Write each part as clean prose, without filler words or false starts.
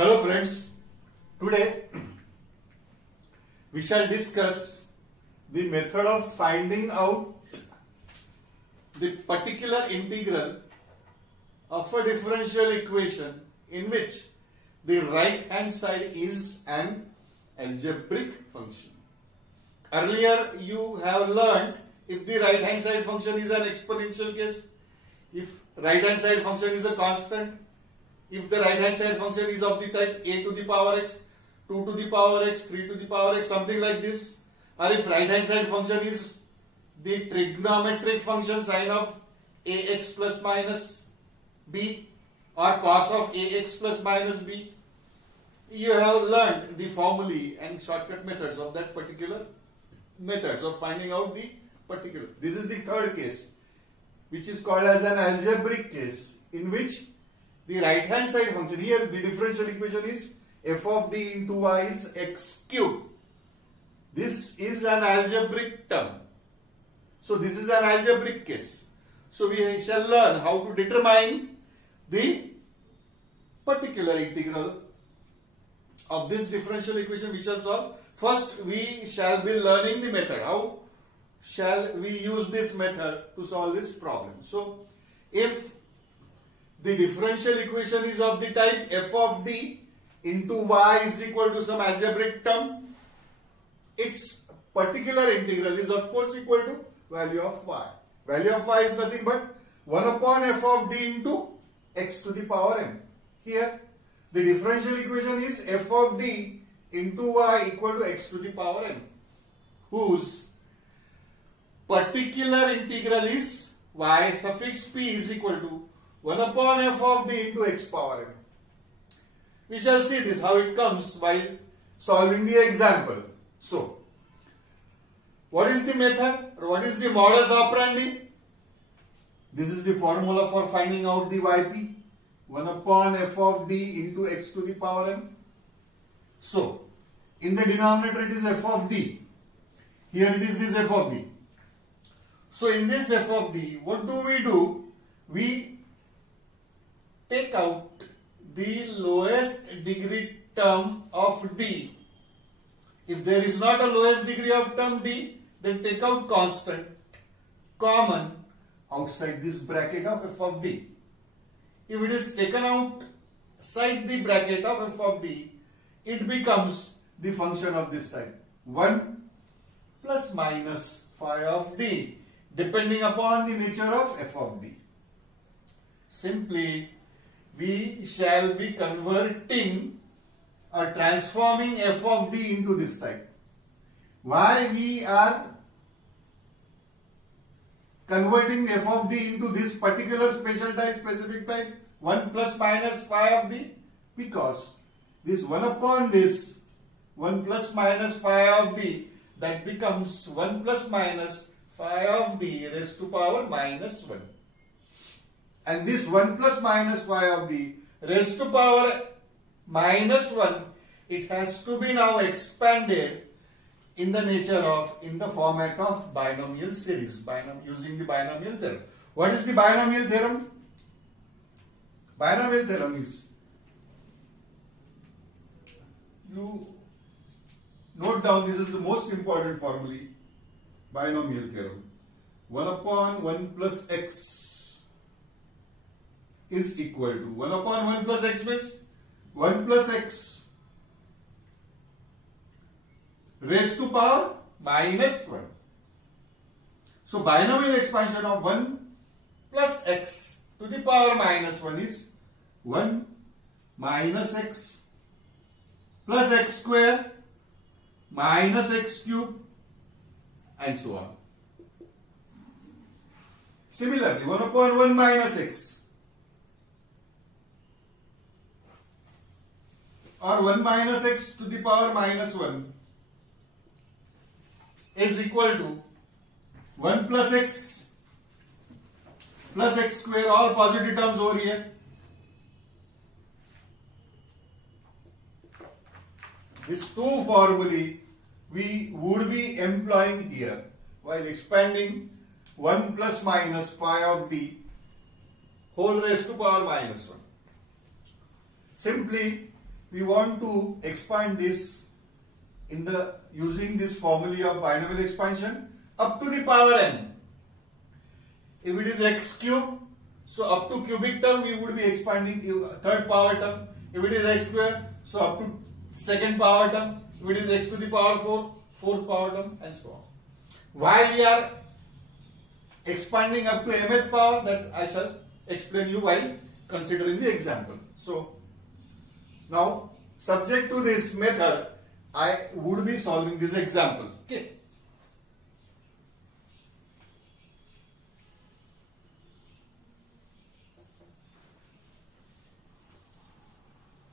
Hello friends, today we shall discuss the method of finding out the particular integral of a differential equation in which the right hand side is an algebraic function. Earlier you have learned if the right hand side function is an exponential case, if right hand side function is a constant, if the right hand side function is of the type a to the power x, 2 to the power x, 3 to the power x, something like this, or if right hand side function is the trigonometric function sine of ax plus minus b or cos of ax plus minus b, you have learned the formulae and shortcut methods of that particular methods of finding out the particular. This is the third case, which is called as an algebraic case, in which the right hand side function, here the differential equation is f of d into y is x cube. This is an algebraic term. So this is an algebraic case. So we shall learn how to determine the particular integral of this differential equation we shall solve. First we shall be learning the method. How shall we use this method to solve this problem? So if the differential equation is of the type f of d into y is equal to some algebraic term, its particular integral is of course equal to value of y. Value of y is nothing but 1 upon f of d into x to the power n. Here the differential equation is f of d into y equal to x to the power n, whose particular integral is y suffix p is equal to 1 upon f of d into x power n. We shall see this how it comes while solving the example. So, what is the method or what is the modus operandi? This is the formula for finding out the yp, 1 upon f of d into x to the power n. So, in the denominator it is f of d. Here it is this f of d. So, in this f of d, what do? We take out the lowest degree term of d. If there is not a lowest degree of term d, then take out constant common outside this bracket of f of d. If it is taken outside the bracket of f of d, it becomes the function of this type 1 plus minus phi of d, depending upon the nature of f of d. Simply we shall be converting or transforming f of d into this type. Why we are converting f of d into this particular special type, specific type 1 plus minus phi of d? Because this 1 upon this 1 plus minus phi of d, that becomes 1 plus minus phi of d raised to power minus 1. And this 1 plus minus phi of d raised to power minus 1, it has to be now expanded in the nature of, in the format of binomial series, using the binomial theorem. What is the binomial theorem? Binomial theorem is, you note down, this is the most important formula, binomial theorem. 1 upon 1 plus x is equal to 1 upon 1 plus x means 1 plus x raised to power minus 1. So binomial expansion of 1 plus x to the power minus 1 is 1 minus x plus x square minus x cube and so on. Similarly, 1 upon 1 minus x or 1 minus x to the power minus 1 is equal to 1 plus x square, all positive terms over here. These two formulae we would be employing here while expanding 1 plus minus phi of d whole raised to power minus 1. Simply we want to expand this in the using this formula of binomial expansion up to the power n. If it is x cube, so up to cubic term we would be expanding third power term. If it is x square, so up to second power term. If it is x to the power 4, fourth power term, and so on. Why we are expanding up to mth power, that I shall explain you while considering the example. So now, subject to this method, I would be solving this example. Okay.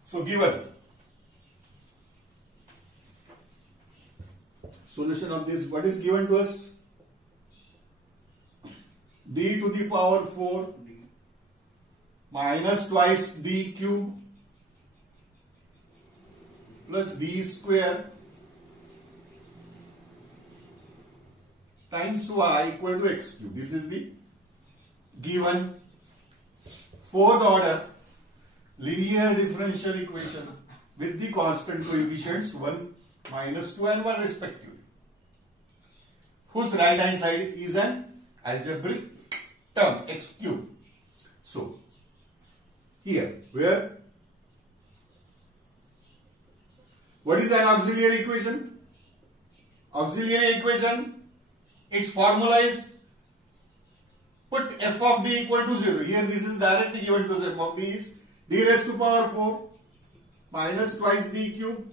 So given solution of this, what is given to us? D to the power 4 minus twice d cube plus d square times y equal to x cube. This is the given fourth order linear differential equation with the constant coefficients 1, -2 and 1 respectively, whose right hand side is an algebraic term x cube. So here, where what is an auxiliary equation? Auxiliary equation, its formula is put f of d equal to 0. Here this is directly given to us. F of d is d raised to power 4 minus twice d cube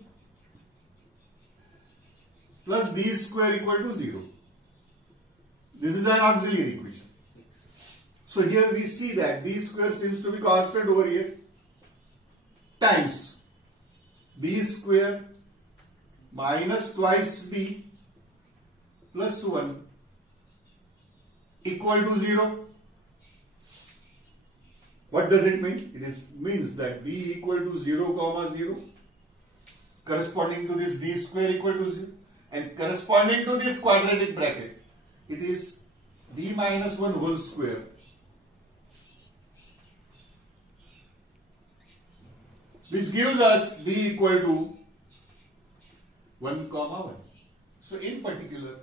plus d square equal to 0. This is an auxiliary equation. So here we see that d square seems to be constant over here times d square minus twice d plus 1 equal to 0. What does it mean? It means that d equal to 0 comma 0 corresponding to this d square equal to 0 and corresponding to this quadratic bracket, it is d minus 1 whole square which gives us d equal to 1 comma 1. So in particular,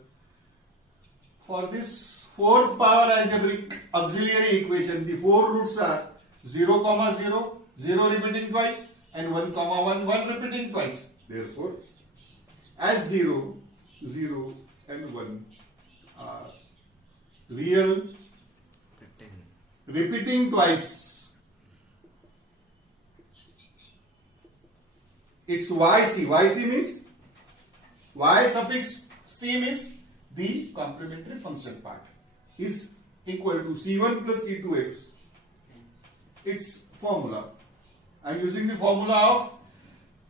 for this fourth power algebraic auxiliary equation, the four roots are 0 comma 0, 0 repeating twice, and 1 comma 1, 1 repeating twice. Therefore, as 0, 0 and 1 are real repeating twice, it's yc. Yc means y suffix c means the complementary function part is equal to c1 plus c2x. Its formula. I am using the formula of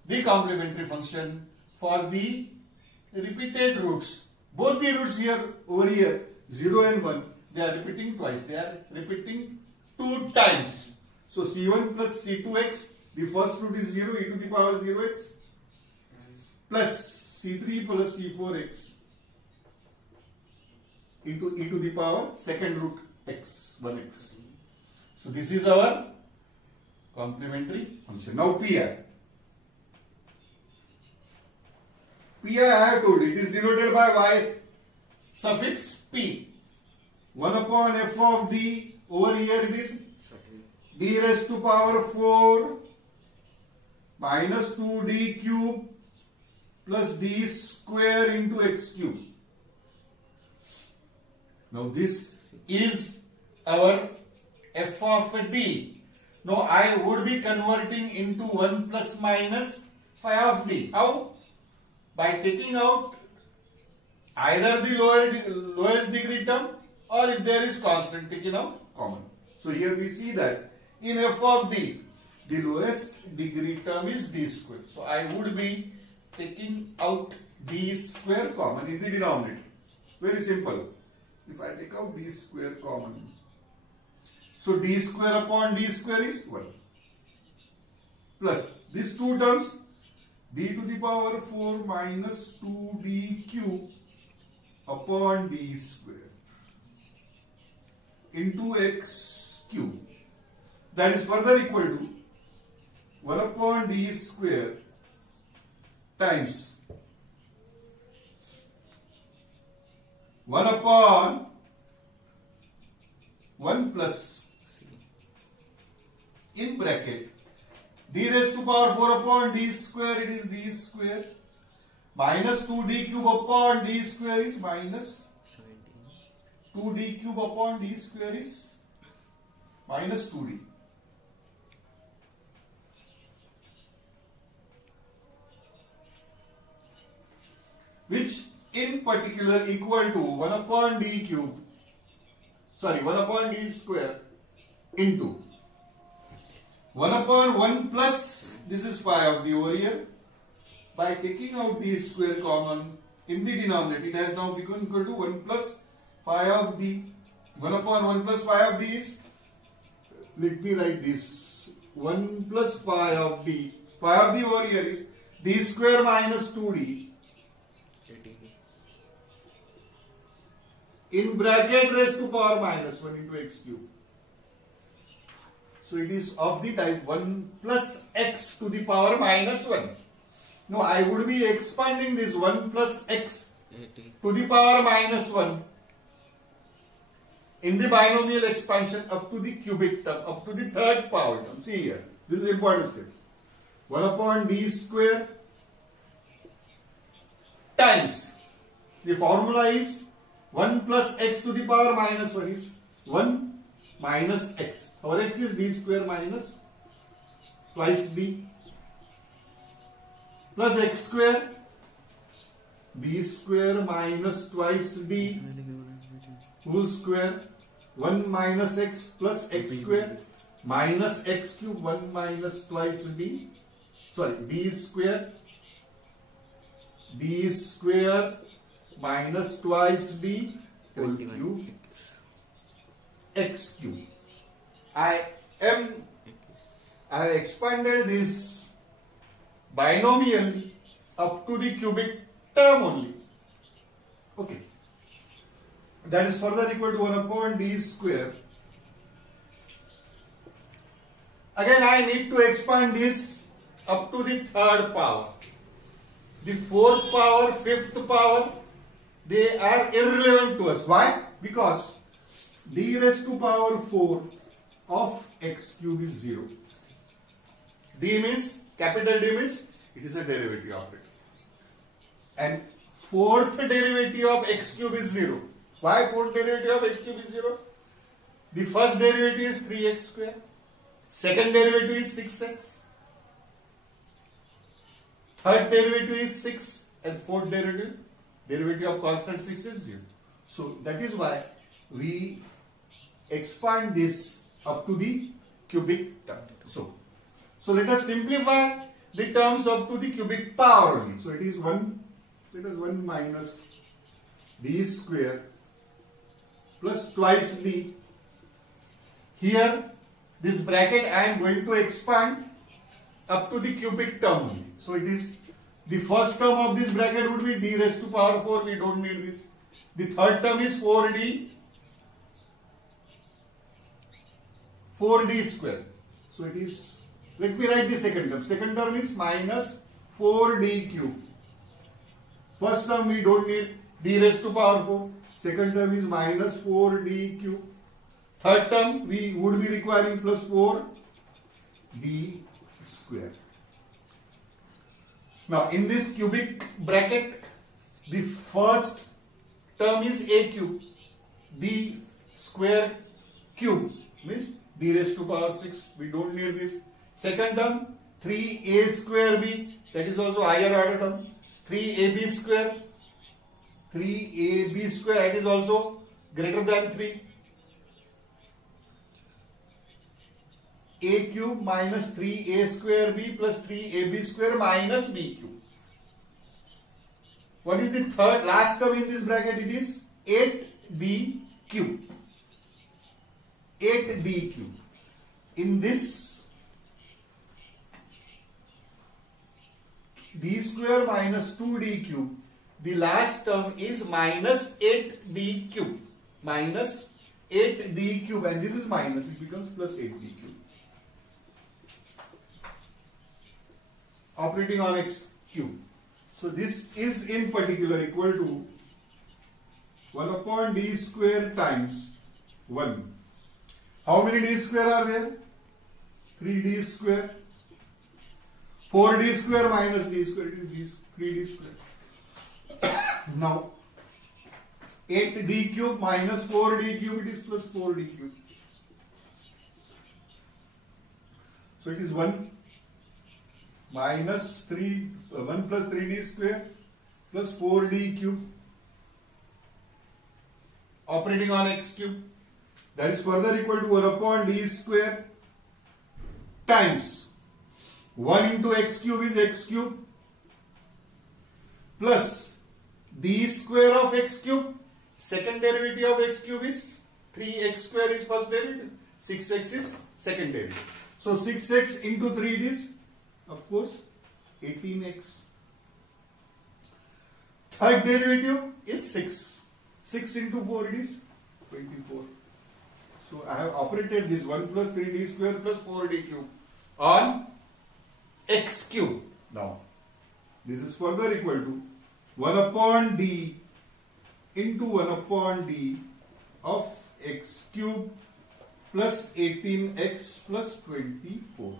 the complementary function for the repeated roots. Both the roots here, over here, 0 and 1, they are repeating twice. They are repeating 2 times. So c1 plus c2x, the first root is 0, e to the power 0x, plus c3 plus c4x into e to the power second root x, 1x. So this is our complementary function. Now pi. Pi I have told it is denoted by y suffix p. 1 upon f of d, over here it is d raised to power 4 minus 2d cube plus d square into x cube. Now this is our f of d. Now I would be converting into 1 plus minus phi of d. How? By taking out either the lowest degree term, or if there is constant, taking out common. So here we see that in f of d, the lowest degree term is d square. So I would be taking out d square common in the denominator. Very simple. If I take out d square common, so d square upon d square is 1. Plus these two terms, d to the power 4 minus 2d cube upon d square into x cube. That is further equal to 1 upon upon d square times 1 upon 1 plus in bracket d raised to power 4 upon d square, it is d square, minus 2d cube upon d square is minus 2d cube upon d square is minus 2d. Which in particular equal to 1 upon d cube, 1 upon d square into 1 upon 1 plus, this is phi of d over here. By taking out d square common in the denominator, it has now become equal to 1 plus phi of d. 1 upon 1 plus phi of d is, let me write this, 1 plus phi of d. Phi of d over here is d square minus 2d in bracket raised to power minus 1 into x cube. So it is of the type 1 plus x to the power minus 1. Now I would be expanding this 1 plus x to the power minus 1 in the binomial expansion up to the cubic term, up to the third power term. See here, this is important step. 1 upon d square times, the formula is 1 plus x to the power minus 1 is 1 minus x. Our x is d square minus twice d plus x square, d square minus twice d whole square, 1 minus x plus x square minus x cube, 1 minus twice d, d square minus twice d whole cube x cube. I have expanded this binomial up to the cubic term only. Okay. That is further equal to 1 upon d square. Again I need to expand this up to the third power. The fourth power, fifth power, they are irrelevant to us. Why? Because d raised to power 4 of x cube is 0. D means, capital D means, it is a derivative operator. And fourth derivative of x cube is 0. Why fourth derivative of x cube is 0? The first derivative is 3x square. Second derivative is 6x. Third derivative is 6. And fourth derivative of constant 6 is 0. So that is why we expand this up to the cubic term. So let us simplify the terms up to the cubic power only. So it is 1 minus d square plus twice d. Here this bracket I am going to expand up to the cubic term only. So it is, the first term of this bracket would be d raised to power 4, we don't need this. The third term is 4d square. So it is, let me write the second term. Second term is minus 4d cube. First term we don't need, d raised to power 4. Second term is minus 4d cube. Third term we would be requiring plus 4d square. Now in this cubic bracket, the first term is a cube. D square cube means d raised to power 6. We don't need this. Second term 3a square b, that is also higher order term. 3ab square, 3ab square, that is also greater than 3. A cube minus 3a square b plus 3ab square minus b cube. What is the third last term in this bracket? It is 8d cube. 8d cube. In this d square minus 2d cube, the last term is minus 8d cube. Minus 8d cube, and this is minus, it becomes plus 8d cube. operating on x cube. So this is in particular equal to 1 upon d square times 1. How many d square are there? 3d square. 4d square minus d square, it is 3d square. Now 8d cube minus 4d cube, it is plus 4d cube. So it is 1 minus 1 plus 3d square plus 4d cube operating on x cube. That is further equal to 1 upon d square times 1 into x cube is x cube plus d square of x cube. Second derivative of x cube is 3x square is first derivative, 6x is second derivative. So 6x into 3 is of course 18x. Third derivative is 6. 6 into 4 it is 24. So I have operated this 1 plus 3d square plus 4d cube on x cube. Now this is further equal to 1 upon d into 1 upon d of x cube plus 18x plus 24.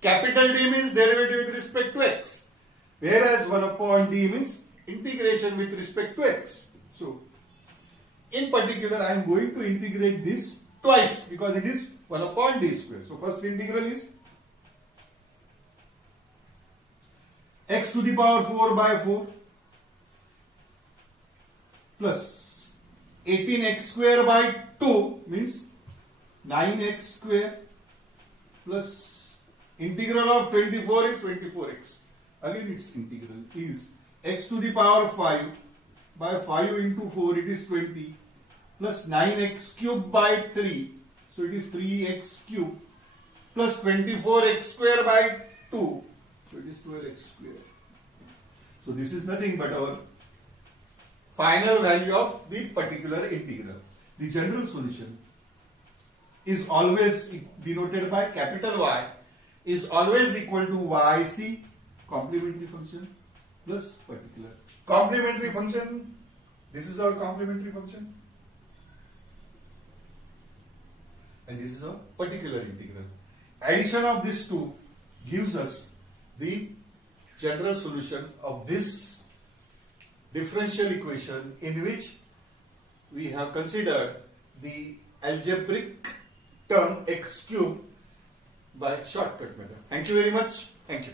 Capital D means derivative with respect to x, whereas 1 upon d means integration with respect to x. So in particular I am going to integrate this twice because it is 1 upon d square. So first integral is x to the power 4 by 4 plus 18x square by 2 means 9x square plus integral of 24 is 24x. Again its integral is x to the power 5 by 5 into 4 it is 20 plus 9x cube by 3. So it is 3x cube plus 24x square by 2. So it is 12x square. So this is nothing but our final value of the particular integral. The general solution is always denoted by capital Y, is always equal to YC complementary function plus particular. Complementary function, this is our complementary function and this is our particular integral. Addition of these two gives us the general solution of this differential equation in which we have considered the algebraic term x cube by shortcut method. Thank you very much. Thank you.